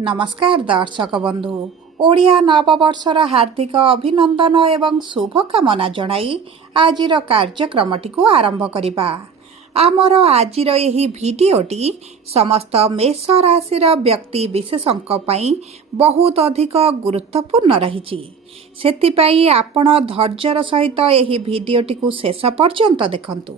नमस्कार दर्शक बंधु ओडिया नववर्षर हार्दिक अभिनंदन एवं शुभकामना जणाई आजिर कार्यक्रमटी को आरंभ करिबा। आमर आजिर एही भिडियोटी समस्त मेष राशिर व्यक्ति विशेषଙ୍କ ପାଇଁ बहुत अधिक गुरुत्वपूर्ण रहिछि। सेतिपई आपण धैर्यर सहित एही भिडियोटी को शेष पर्यंत देखंतु।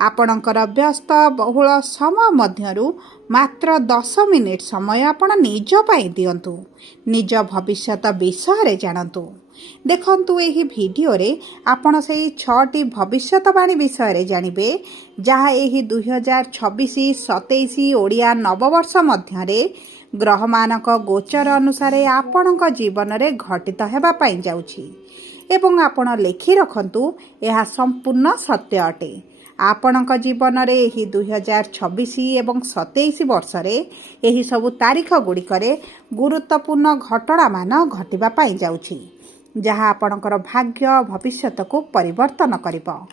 आपणकर व्यस्त बहुल समय मध्यरु मात्र 10 मिनिट समय आपण निज पाई दियंतु। निज भविष्यत विषय रे जानंतु। देखंतु एही भिडियो रे आपण सेही 6टी भविष्यतवाणी विषय रे जानिबे जहा एही 2026-27 ओडिया नववर्ष मध्यरे ग्रहमानक गोचर अनुसार आपणक जीवन रे घटित हेबा पाई जाउछि एवं आपण लेखि रखंतु एहा संपूर्ण सत्य अटे। आपणक जीवन रे एही 2026 एवं 27 वर्ष रे एही सबु तारीख गुड़िकरे गुरुत्वपूर्ण घटना मान घटिबा पाई जाउछि जहा आपणकर भाग्य भविष्यत को परिवर्तन करिबो।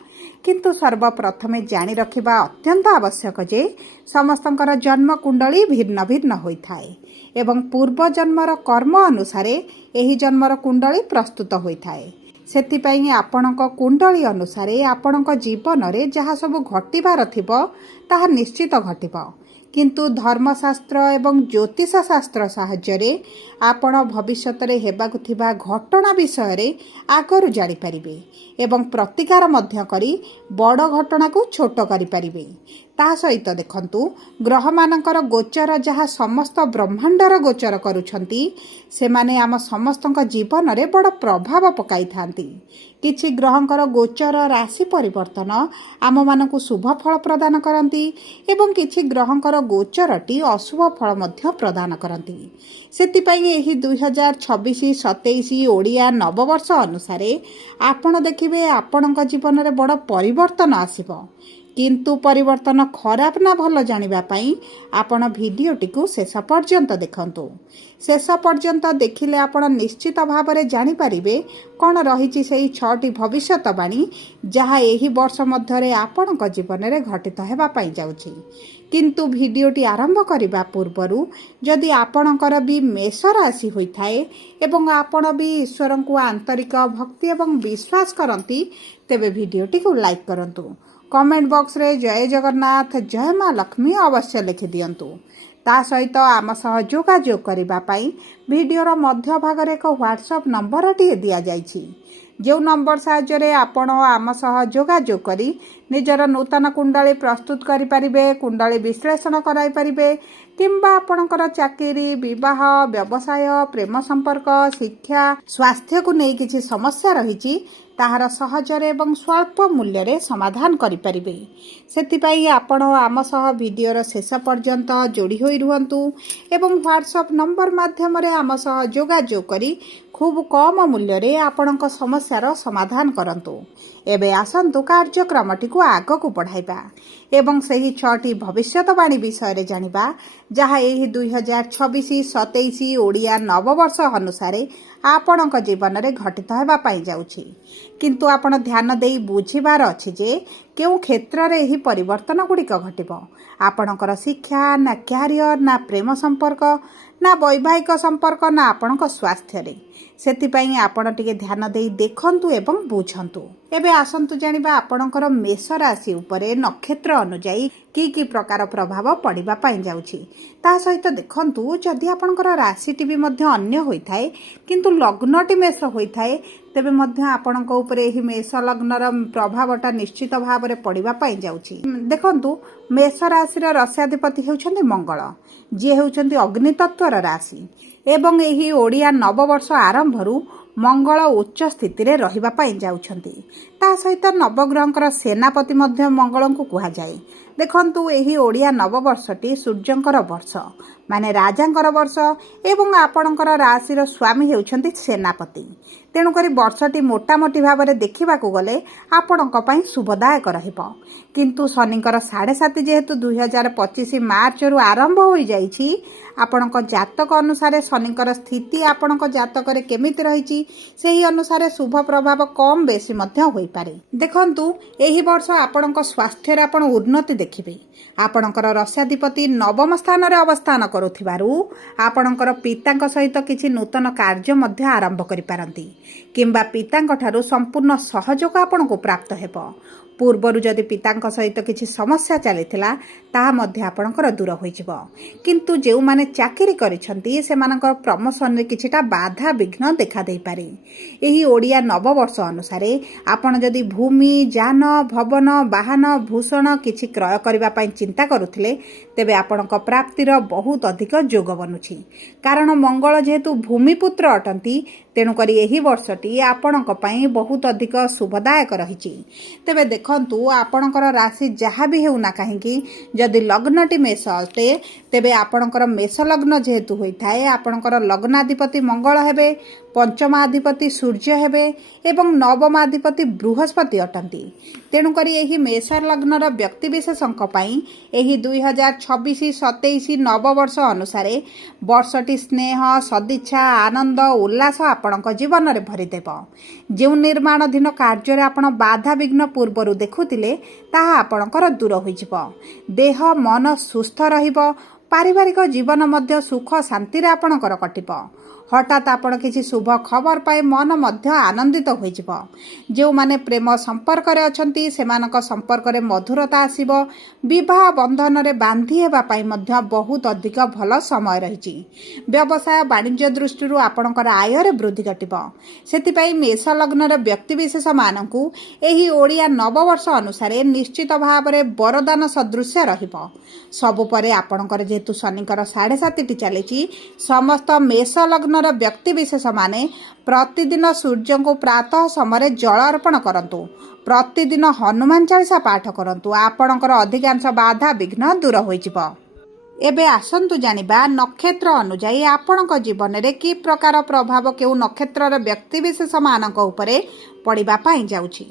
किंतु सर्वप्रथमे जानि रखिबा अत्यंत आवश्यक जे समस्तंकर जन्म कुंडली भिन्न भिन्न होइथाय एवं पूर्व जन्मर कर्म अनुसार एही जन्मर कुंडली प्रस्तुत होइथाय। सेतिपई आपणक कुंडली अनुसार आपणक जीवन रे जहा सब घटिबार थिबो ताहा निश्चित घटिबो। किंतु धर्मशास्त्र एवं ज्योतिष शास्त्र साहाय्य आपण भविष्यत रे हेबाकु थिबा घटना विषय रे आगरु जानि परिबे एवं प्रतिकार मध्य करी बड़ घटना को छोट करि परिबे। ता सहित देखंतु ग्रह मानकर गोचर जहा समस्त ब्रह्मांडर गोचर करूछंती सेमाने आम समस्तक जीवन रे बड़ प्रभाव पकाई थांती। किछि ग्रहंकर गोचर राशि परिवर्तन आम मानकु शुभ फल प्रदान करंती एवं किछि ग्रहंकर गोचरटी अशुभ फल मध्य प्रदान करंती। सेतिपई एही 2026-27 ओडिया नववर्ष अनुसारे आपण देखिबे आपणक जीवन रे बड़ परिवर्तन आसीबो। किंतु परिवर्तन खराब ना भल जानिबा पई आपण भिडियोटी को शेष पर्यंत देखंतु। शेष पर्यंत देखिले आपण निश्चित भाव रे जानि परिबे कोन रहिछि सेही 6टी भविष्यतवाणी जहा एही वर्ष मध्य रे आपणक जीवन रे घटित हेबा पई जाउछि। किंतु भिडियोटी आरंभ करिबा पूर्वरु जदि आपणकर भी मेष राशि होइथाय एवं आपण भी ईश्वर को आंतरिक भक्ति एवं विश्वास करंती तेबे भिडियोटी को लाइक करंतु। कमेंट बॉक्स रे जय जगन्नाथ जय मां लक्ष्मी अवश्य लिखि दियंतु। ता सहित आम सह जोगाजोग करिबा पई भिडियोर मध्य भाग रे एक व्हाट्सएप नंबर टी दिया जाइछि। जो नंबर साहाय्य आपण आम सह जोगाजोग करी निजर नूतन कुंडली प्रस्तुत करि परिबे, कुंडली विश्लेषण कराई परिबे किंबा आपणकर चाकरी विवाह व्यवसाय प्रेम संपर्क शिक्षा स्वास्थ्य को नहीं किछि समस्या रहिछि ताहार सहजरे एवं स्वल्प मूल्य रे समाधान करि परिबे। सेतिपई आपण आम सह भिडियोर शेष पर्यंत जोड़ी होई रुहंतु एवं व्हाट्सएप नंबर माध्यम रे आम सह जोगाजोग करी खूब कम मूल्य रे आपणक समस्यार समाधान करंतु। एबे आसंतु कार्यक्रमटी को आग को बढ़ाइबा एवं सही 6टी भविष्यतवाणी विषय रे जानिबा जहा एही 2026-27 ओडिया नववर्ष अनुसार आपणक जीवन रे घटित हेबा पाई जाउछि। किंतु आपण ध्यान देई बुझिबार अछि जे केउ क्षेत्र रे एही परिवर्तन गुड़िक घटिबो। आपणकर शिक्षा ना क्यारियर ना प्रेम संपर्क ना वैवाहिक संपर्क ना आपणक स्वास्थ्य रे सेतिपई आपण टिके ध्यान देई देखंतु एवं बुझंतु। एबे आसंतु जानिबा आपणकर मेष राशि उपरे नक्षत्र अनुसार की प्रकार प्रभाव पड़िबा पाई जाउछि। ता सहित देखंतु जदि आपणकर राशिटी भी मध्य अन्य होइथाय किंतु लग्नटी मेष होइथाय तेबे मध्य आपणक उपरे एही मेष लग्नर प्रभावटा निश्चित भाव रे पड़िबा पाई जाउछि। देखंतु मेष राशि रा राश्याधिपति हेउछन्ति मंगल जे हेउछन्ति अग्नि तत्वर राशि एवं एही ओडिया नववर्ष आरंभरू मंगल उच्च स्थिति रे रहिबा पाई जाउछन्ति। ता सहित नवग्रहंकर सेनापति मध्य मंगल को कुहा जाए। देखंतु एही ओडिया नववर्षटी सूर्यंकर वर्ष माने राजांकर वर्ष एवं आपणकर राशिर स्वामी हेउछन्ति सेनापति। तेणुकरी वर्षटी मोटामोटी भाव में देखा गले आपणक पई शुभदायक रहिबो। किंतु शनिकर 7.5 जेहेतु 2025 मार्च रु आरंभ हो जाइछि आपणक जातक अनुसार शनिकर स्थिति आपणक जातक रे केमिति रहिछि सेही अनुसार शुभ प्रभाव कम बेसी मध्य होई पारे। देखंतु एही वर्ष आपणक स्वास्थ्य रे आपण उन्नति ଦେଖିବେ। ଆପଣଙ୍କର ରାଶ୍ୟାଧିପତି ନବମ ସ୍ଥାନରେ ଅବସ୍ଥାନ କରୁଥିବାରୁ ଆପଣଙ୍କର ପିତାଙ୍କ ସହିତ କିଛି ନୂତନ କାର୍ଯ୍ୟ ମଧ୍ୟ ଆରମ୍ଭ କରିପାରନ୍ତି କିମ୍ବା ପିତାଙ୍କ ଠାରୁ ସମ୍ପୂର୍ଣ୍ଣ ସହଯୋଗ ଆପଣଙ୍କୁ ପ୍ରାପ୍ତ ହେବ। ପୂର୍ବରୁ ଯଦି ପିତାଙ୍କ ସହିତ କିଛି ସମସ୍ୟା ଚାଲିଥିଲା ତାହା ମଧ୍ୟ ଆପଣଙ୍କର ଦୂର ହୋଇଯିବ। କିନ୍ତୁ ଯେଉଁମାନେ ଚାକିରି କରିଛନ୍ତି ସେମାନଙ୍କର ପ୍ରମୋସନରେ କିଛିଟା ବାଧା ବିଘ୍ନ ଦେଖାଦେଇପାରେ। ଏହି ଓଡ଼ିଆ ନବବର୍ଷ ଅନୁସାରେ ଆପଣ ଯଦି ଭୂମି, ଯାନ, ଭବନ, ବାହନ, ଭୂଷଣ କିଛି କ୍ରୟ କରିବା ପାଇଁ ଚିନ୍ତା କରୁଥିଲେ ତେବେ ଆପଣଙ୍କ ପ୍ରାପ୍ତିର ବହୁତ ଅଧିକ ଯୋଗ ବନୁଛି। କାରଣ ମଙ୍ଗଳ ଯେହେତୁ ଭୂମିପୁତ୍ର ଅଟନ୍ତି ତେଣୁକରି ଏହି ବର୍ଷଟି ଆପଣଙ୍କ ପାଇଁ ବହୁତ ଅଧିକ ଶୁଭଦାୟକ ରହିଛି। ତେବେ ଦେଖନ୍ତୁ ଆପଣଙ୍କର ରାଶି ଯାହା ବି ହେଉନା କାହିଁକି ଯଦି ଲଗ୍ନଟି ମେଷ ଅଟେ ତେବେ ଆପଣଙ୍କର ମେଷ ଲଗ୍ନ ଯେହେତୁ ହୋଇଥାଏ ଆପଣଙ୍କର ଲଗ୍ନାଧିପତି ମଙ୍ଗଳ ହେବେ, ପଞ୍ଚମାଧିପତି ସୂର୍ଯ୍ୟ ହେବେ ଏବଂ ନବମାଧିପତି ବୃହସ୍ପତି ଅଟନ୍ତି। ତେଣୁକରି ଏହି ମେଷ ଲଗ୍ନର ବ୍ୟକ୍ତିବିଶେଷଙ୍କ ପାଇଁ ଏହି 2026-27 ନବବର୍ଷ ଅନୁସାରେ ବର୍ଷଟି ସ୍ନେହ, ସଦିଚ୍ଛା, ଆନନ୍ଦ, ଉଲ୍ଲାସ ଆପଣଙ୍କ ଜୀବନରେ ଭରିଦେବ। ଯେଉଁ ନିର୍ମାଣାଧୀନ କାର୍ଯ୍ୟରେ ଆପଣ ବାଧାବିଘ୍ନ ପୂର୍ବରୁ ଦେଖୁଥିଲେ ତାହା ଆପଣଙ୍କର ଦୂର ହୋଇଯିବ। ଦେହ ମନ ସୁସ୍ଥ ରହିବ। ପାରିବାରିକ ଜୀବନ ମଧ୍ୟ ସୁଖ ଶାନ୍ତିରେ ଆପଣଙ୍କର କଟିବ। ହଠାତ୍ ଆପଣ କିଛି ଶୁଭ ଖବର ପାଇ ମନ ମଧ୍ୟ ଆନନ୍ଦିତ ହୋଇଯିବ। ଯେଉଁମାନେ ପ୍ରେମ ସମ୍ପର୍କରେ ଅଛନ୍ତି ସେମାନଙ୍କ ସମ୍ପର୍କରେ ମଧୁରତା ଆସିବ। ବିବାହ ବନ୍ଧନରେ ବାନ୍ଧି ହେବା ପାଇଁ ମଧ୍ୟ ବହୁତ ଅଧିକ ଭଲ ସମୟ ରହିଛି। ବ୍ୟବସାୟ ବାଣିଜ୍ୟ ଦୃଷ୍ଟିରୁ ଆପଣଙ୍କର ଆୟରେ ବୃଦ୍ଧି ଘଟିବ। ସେଥିପାଇଁ ମେଷ ଲଗ୍ନର ବ୍ୟକ୍ତିବିଶେଷମାନଙ୍କୁ ଏହି ଓଡ଼ିଆ ନବବର୍ଷ ଅନୁସାରେ ନିଶ୍ଚିତ ଭାବରେ ବରଦାନ ସଦୃଶ୍ୟ ରହିବ। ସବୁ ପରେ ଆପଣଙ୍କର ଯେହେତୁ ଶନିଙ୍କର 7.5ଟି ଚାଲିଛି ସମସ୍ତ ମେଷ ଲଗ୍ନର ବ୍ୟକ୍ତିବିଶେଷମାନେ ପ୍ରତିଦିନ ସୂର୍ଯ୍ୟଙ୍କୁ ପ୍ରାତଃ ସମୟରେ ଜଳ ଅର୍ପଣ କରନ୍ତୁ। ପ୍ରତିଦିନ ହନୁମାନ ଚାଳିସା ପାଠ କରନ୍ତୁ। ଆପଣଙ୍କର ଅଧିକାଂଶ ବାଧା ବିଘ୍ନ ଦୂର ହୋଇଯିବ। ଏବେ ଆସନ୍ତୁ ଜାଣିବା ନକ୍ଷତ୍ର ଅନୁଯାୟୀ ଆପଣଙ୍କ ଜୀବନରେ କି ପ୍ରକାର ପ୍ରଭାବ କେଉଁ ନକ୍ଷତ୍ରର ବ୍ୟକ୍ତିବିଶେଷମାନଙ୍କ ଉପରେ ପଡ଼ିବା ପାଇଁ ଯାଉଛି।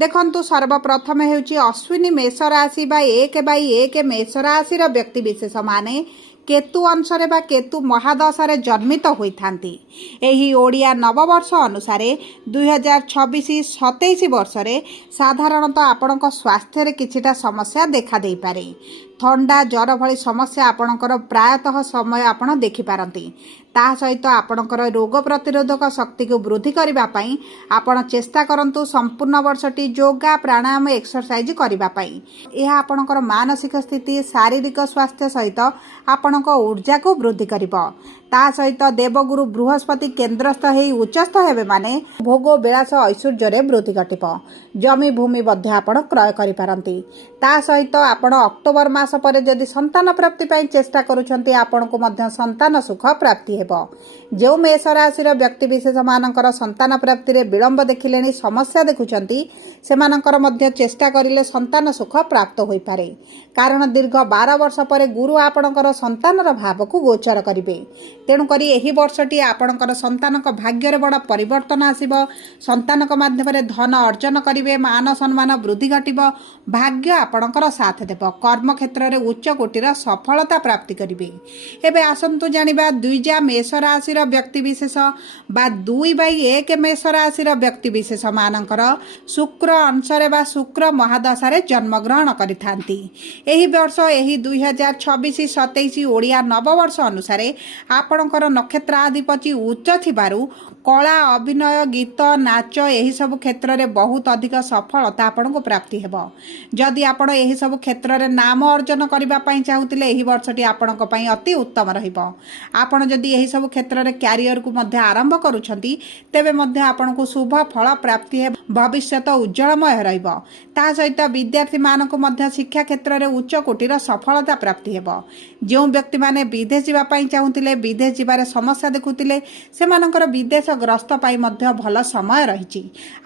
ଦେଖନ୍ତୁ ସର୍ବପ୍ରଥମେ ହେଉଛି ଅଶ୍ୱିନୀ ମେଷ ରାଶି ବା 1/1 ମେଷ ରାଶିର ବ୍ୟକ୍ତିବିଶେଷମାନେ କେତୁ ଅଂଶରେ ବା କେତୁ ମହାଦଶାରେ ଜନ୍ମିତ ହୋଇଥାନ୍ତି। ଏହି ଓଡ଼ିଆ ନବବର୍ଷ ଅନୁସାରେ 2026-27 ବର୍ଷରେ ସାଧାରଣତଃ ଆପଣଙ୍କ ସ୍ୱାସ୍ଥ୍ୟରେ କିଛିଟା ସମସ୍ୟା ଦେଖାଦେଇପାରେ। ଥଣ୍ଡା, ଜ୍ୱର ଭଳି ସମସ୍ୟା ଆପଣଙ୍କର ପ୍ରାୟତଃ ସମୟ ଆପଣ ଦେଖିପାରନ୍ତି। ତା ସହିତ ଆପଣଙ୍କର ରୋଗ ପ୍ରତିରୋଧକ ଶକ୍ତିକୁ ବୃଦ୍ଧି କରିବା ପାଇଁ ଆପଣ ଚେଷ୍ଟା କରନ୍ତୁ ସମ୍ପୂର୍ଣ୍ଣ ବର୍ଷଟି ଯୋଗା, ପ୍ରାଣାୟାମ, ଏକ୍ସରସାଇଜ କରିବା ପାଇଁ। ଏହା ଆପଣଙ୍କର ମାନସିକ ସ୍ଥିତି, ଶାରୀରିକ ସ୍ୱାସ୍ଥ୍ୟ ସହିତ ଆପଣଙ୍କ ଊର୍ଜାକୁ ବୃଦ୍ଧି କରିବ। ତା ସହିତ ଦେବଗୁରୁ ବୃହସ୍ପତି କେନ୍ଦ୍ରସ୍ଥ ହୋଇ ଉଚ୍ଚସ୍ଥ ହେବେ ମାନେ ଭୋଗ, ବିଳାସ, ଐଶ୍ୱର୍ଯ୍ୟରେ ବୃଦ୍ଧି ଘଟିବ। ଜମି ଭୂମି ମଧ୍ୟ ଆପଣ କ୍ରୟ କରିପାରନ୍ତି। ତା ସହିତ ଆପଣ ଅକ୍ଟୋବର ମାସ ପରେ ଯଦି ସନ୍ତାନ ପ୍ରାପ୍ତି ପାଇଁ ଚେଷ୍ଟା କରୁଛନ୍ତି ଆପଣଙ୍କୁ ମଧ୍ୟ ସନ୍ତାନ ସୁଖ ପ୍ରାପ୍ତି ହେବ। ଯେଉଁ ମେଷ ରାଶିର ବ୍ୟକ୍ତିବିଶେଷମାନଙ୍କର ସନ୍ତାନ ପ୍ରାପ୍ତିରେ ବିଳମ୍ବ ଦେଖିଲେଣି, ସମସ୍ୟା ଦେଖୁଛନ୍ତି, ସେମାନଙ୍କର ମଧ୍ୟ ଚେଷ୍ଟା କରିଲେ ସନ୍ତାନ ସୁଖ ପ୍ରାପ୍ତ ହୋଇପାରେ। କାରଣ ଦୀର୍ଘ 12 ବର୍ଷ ପରେ ଗୁରୁ ଆପଣଙ୍କର ସନ୍ତାନର ଭାବକୁ ଗୋଚର କରିବେ। ତେଣୁକରି ଏହି ବର୍ଷଟି ଆପଣଙ୍କର ସନ୍ତାନଙ୍କ ଭାଗ୍ୟରେ ବଡ଼ ପରିବର୍ତ୍ତନ ଆସିବ। ସନ୍ତାନଙ୍କ ମାଧ୍ୟମରେ ଧନ ଅର୍ଜନ କରିବେ। ମାନ ସମ୍ମାନ ବୃଦ୍ଧି ଘଟିବ। ଭାଗ୍ୟ ଆପଣଙ୍କର ସାଥ ଦେବ। କର୍ମକ୍ଷେତ୍ରରେ ଉଚ୍ଚ କୋଟିର ସଫଳତା ପ୍ରାପ୍ତି କରିବେ। ଏବେ ଆସନ୍ତୁ ଜାଣିବା ଦ୍ୱିଜା ମେଷ ରାଶିର ବ୍ୟକ୍ତିବିଶେଷ ବା 2/1 ମେଷ ରାଶିର ବ୍ୟକ୍ତିବିଶେଷମାନଙ୍କର ଶୁକ୍ର ଅଂଶରେ ବା ଶୁକ୍ର ମହାଦଶାରେ ଜନ୍ମଗ୍ରହଣ କରିଥାନ୍ତି। ଏହି ବର୍ଷ ଏହି 2026-27 ଓଡ଼ିଆ ନବବର୍ଷ ଅନୁସାରେ ଆପଣଙ୍କର ନକ୍ଷତ୍ରାଧିପତି ଉଚ୍ଚ ଥିବାରୁ କଳା, ଅଭିନୟ, ଗୀତ, ନାଚ ଏହିସବୁ କ୍ଷେତ୍ରରେ ବହୁତ ଅଧିକ ସଫଳତା ଆପଣଙ୍କୁ ପ୍ରାପ୍ତି ହେବ। ଯଦି ଆପଣ ଏହିସବୁ କ୍ଷେତ୍ରରେ ନାମ ଅର୍ଜନ କରିବା ପାଇଁ ଚାହୁଁଥିଲେ ଏହି ବର୍ଷଟି ଆପଣଙ୍କ ପାଇଁ ଅତି ଉତ୍ତମ ରହିବ। ଆପଣ ଯଦି ଏହିସବୁ କ୍ଷେତ୍ରରେ କ୍ୟାରିୟରକୁ ମଧ୍ୟ ଆରମ୍ଭ କରୁଛନ୍ତି ତେବେ ମଧ୍ୟ ଆପଣଙ୍କୁ ଶୁଭ ଫଳ ପ୍ରାପ୍ତି ହେବ। ଭବିଷ୍ୟତ ଉଜ୍ଜଳମୟ ରହିବ। ତା ସହିତ ବିଦ୍ୟାର୍ଥୀମାନଙ୍କୁ ମଧ୍ୟ ଶିକ୍ଷା କ୍ଷେତ୍ରରେ ଉଚ୍ଚ କୋଟିର ସଫଳତା ପ୍ରାପ୍ତି ହେବ। ଯେଉଁ ବ୍ୟକ୍ତିମାନେ ବିଦେଶ ଯିବା ପାଇଁ ଚାହୁଁଥିଲେ, ବିଦେଶ ଯିବାରେ ସମସ୍ୟା ଦେଖୁଥିଲେ, ସେମାନଙ୍କର ବିଦେଶ ଗ୍ରସ୍ତ ପାଇଁ ମଧ୍ୟ ଭଲ ସମୟ ରହିଛି।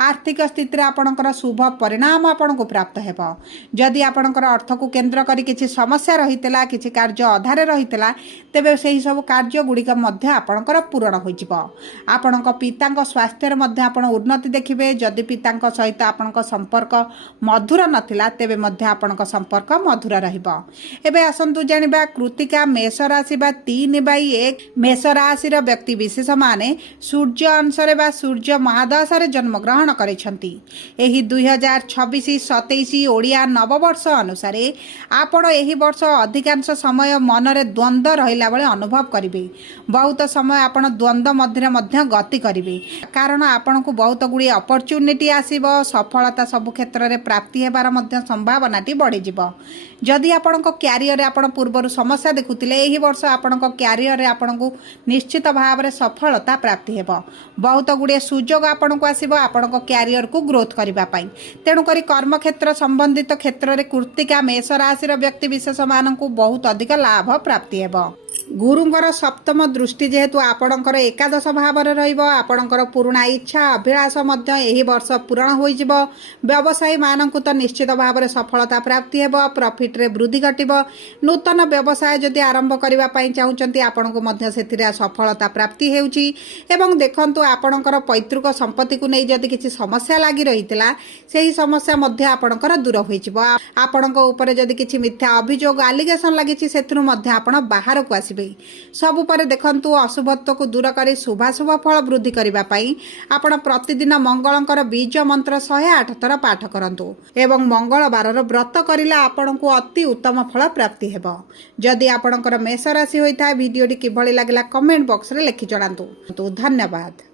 ଆର୍ଥିକ ସ୍ଥିତିରେ ଆପଣଙ୍କର ଶୁଭ ପରିଣାମ ଆପଣଙ୍କୁ ପ୍ରାପ୍ତ ହେବ। ଯଦି ଆପଣଙ୍କର ଅର୍ଥକୁ କେନ୍ଦ୍ର କରି କିଛି ସମସ୍ୟା ରହିଥିଲା, କିଛି କାର୍ଯ୍ୟ ଅଧାରେ ରହିଥିଲା ତେବେ ସେହି ସବୁ କାର୍ଯ୍ୟଗୁଡ଼ିକ ମଧ୍ୟ ଆପଣଙ୍କର ପୂରଣ ହୋଇଯିବ। ଆପଣଙ୍କ ପିତାଙ୍କ ସ୍ୱାସ୍ଥ୍ୟରେ ମଧ୍ୟ ଆପଣ ଉନ୍ନତି ଦେଖିବେ। ଯଦି ପିତାଙ୍କ ସହିତ ଆପଣଙ୍କ ସମ୍ପର୍କ ମଧୁର ନଥିଲା ତେବେ ମଧ୍ୟ ଆପଣଙ୍କ ସମ୍ପର୍କ ମଧୁର ରହିବ। ଏବେ ଆସନ୍ତୁ ଜାଣିବା କୃତିକା ମେଷ ରାଶି ବା 3/1 ମେଷ ରାଶିର ବ୍ୟକ୍ତି ବିଶେଷ ମାନେ ସୂର୍ଯ୍ୟ ଅଂଶରେ ବା ସୂର୍ଯ୍ୟ ମହାଦଶାରେ ଜନ୍ମଗ୍ରହଣ କରିଛନ୍ତି। ଏହି 2026-27 ଓଡ଼ିଆ ନବବର୍ଷ ଅନୁସାରେ ଆପଣ ଏହି ବର୍ଷ ଅଧିକାଂଶ ସମୟ ମନରେ ଦ୍ୱନ୍ଦ୍ୱ ରହିଲା ଭଳି ଅନୁଭବ କରିବେ। ବହୁତ ସମୟ ଆପଣ ଦ୍ୱନ୍ଦ୍ୱ ମଧ୍ୟରେ ମଧ୍ୟ ଗତି କରିବେ, କାରଣ ଆପଣଙ୍କୁ ବହୁତ ଗୁଡ଼ିଏ ଅପରଚ୍ୟୁନିଟି ଆସିବ। ସଫଳତା ସବୁ କ୍ଷେତ୍ରରେ ପ୍ରାପ୍ତି ହେବାର ମଧ୍ୟ ସମ୍ଭାବନାଟି ବଢ଼ିଯିବ। ଯଦି ଆପଣଙ୍କ କ୍ୟାରିୟରରେ ଆପଣ ପୂର୍ବରୁ ସମସ୍ୟା ଦେଖୁଥିଲେ, ଏହି ବର୍ଷ ଆପଣଙ୍କ କ୍ୟାରିୟରରେ ଆପଣଙ୍କୁ ନିଶ୍ଚିତ ଭାବରେ ସଫଳତା ପ୍ରାପ୍ତି ହେବ। ବହୁତ ଗୁଡ଼ିଏ ସୁଯୋଗ ଆପଣଙ୍କୁ ଆସିବ ଆପଣଙ୍କ କ୍ୟାରିୟରକୁ ଗ୍ରୋଥ୍ କରିବା ପାଇଁ। ତେଣୁକରି କର୍ମକ୍ଷେତ୍ର ସମ୍ବନ୍ଧିତ କ୍ଷେତ୍ରରେ କୃତିକା ମେଷ ରାଶିର ବ୍ୟକ୍ତି ବିଶେଷମାନଙ୍କୁ ବହୁତ ଅଧିକ ଲାଭ ପ୍ରାପ୍ତି ହେବ। ଗୁରୁଙ୍କର ସପ୍ତମ ଦୃଷ୍ଟି ଯେହେତୁ ଆପଣଙ୍କର ଏକାଦଶ ଭାବରେ ରହିବ, ଆପଣଙ୍କର ପୁରୁଣା ଇଚ୍ଛା ଅଭିଳାଷ ମଧ୍ୟ ଏହି ବର୍ଷ ପୂରଣ ହୋଇଯିବ। ବ୍ୟବସାୟୀମାନଙ୍କୁ ତ ନିଶ୍ଚିତ ଭାବରେ ସଫଳତା ପ୍ରାପ୍ତି ହେବ, ପ୍ରଫିଟ୍ରେ ବୃଦ୍ଧି ଘଟିବ। ନୂତନ ବ୍ୟବସାୟ ଯଦି ଆରମ୍ଭ କରିବା ପାଇଁ ଚାହୁଁଛନ୍ତି ଆପଣଙ୍କୁ ମଧ୍ୟ ସେଥିରେ ସଫଳତା ପ୍ରାପ୍ତି ହେଉଛି। ଏବଂ ଦେଖନ୍ତୁ ଆପଣଙ୍କର ପୈତୃକ ସମ୍ପତ୍ତିକୁ ନେଇ ଯଦି କିଛି ସମସ୍ୟା ଲାଗି ରହିଥିଲା ସେହି ସମସ୍ୟା ମଧ୍ୟ ଆପଣଙ୍କର ଦୂର ହୋଇଯିବ। ଆପଣଙ୍କ ଉପରେ ଯଦି କିଛି ମିଥ୍ୟା ଅଭିଯୋଗ ଆଲିଗେସନ୍ ଲାଗିଛି ସେଥିରୁ ମଧ୍ୟ ଆପଣ ବାହାରକୁ ଆସିବେ। ସବୁ ପରେ ଦେଖନ୍ତୁ ଅଶୁଭତ୍ୱକୁ ଦୂର କରି ଶୁଭାଶୁଭ ଫଳ ବୃଦ୍ଧି କରିବା ପାଇଁ ଆପଣ ପ୍ରତିଦିନ ମଙ୍ଗଳଙ୍କର ବୀଜ ମନ୍ତ୍ର 108 ଥର ପାଠ କରନ୍ତୁ ଏବଂ ମଙ୍ଗଳବାରର ବ୍ରତ କରିଲେ ଆପଣଙ୍କୁ ଅତି ଉତ୍ତମ ଫଳ ପ୍ରାପ୍ତି ହେବ। ଯଦି ଆପଣଙ୍କର ମେଷ ରାଶି ହୋଇଥାଏ ଭିଡ଼ିଓଟି କିଭଳି ଲାଗିଲା କମେଣ୍ଟ ବକ୍ସରେ ଲେଖି ଜଣାନ୍ତୁ। ଧନ୍ୟବାଦ।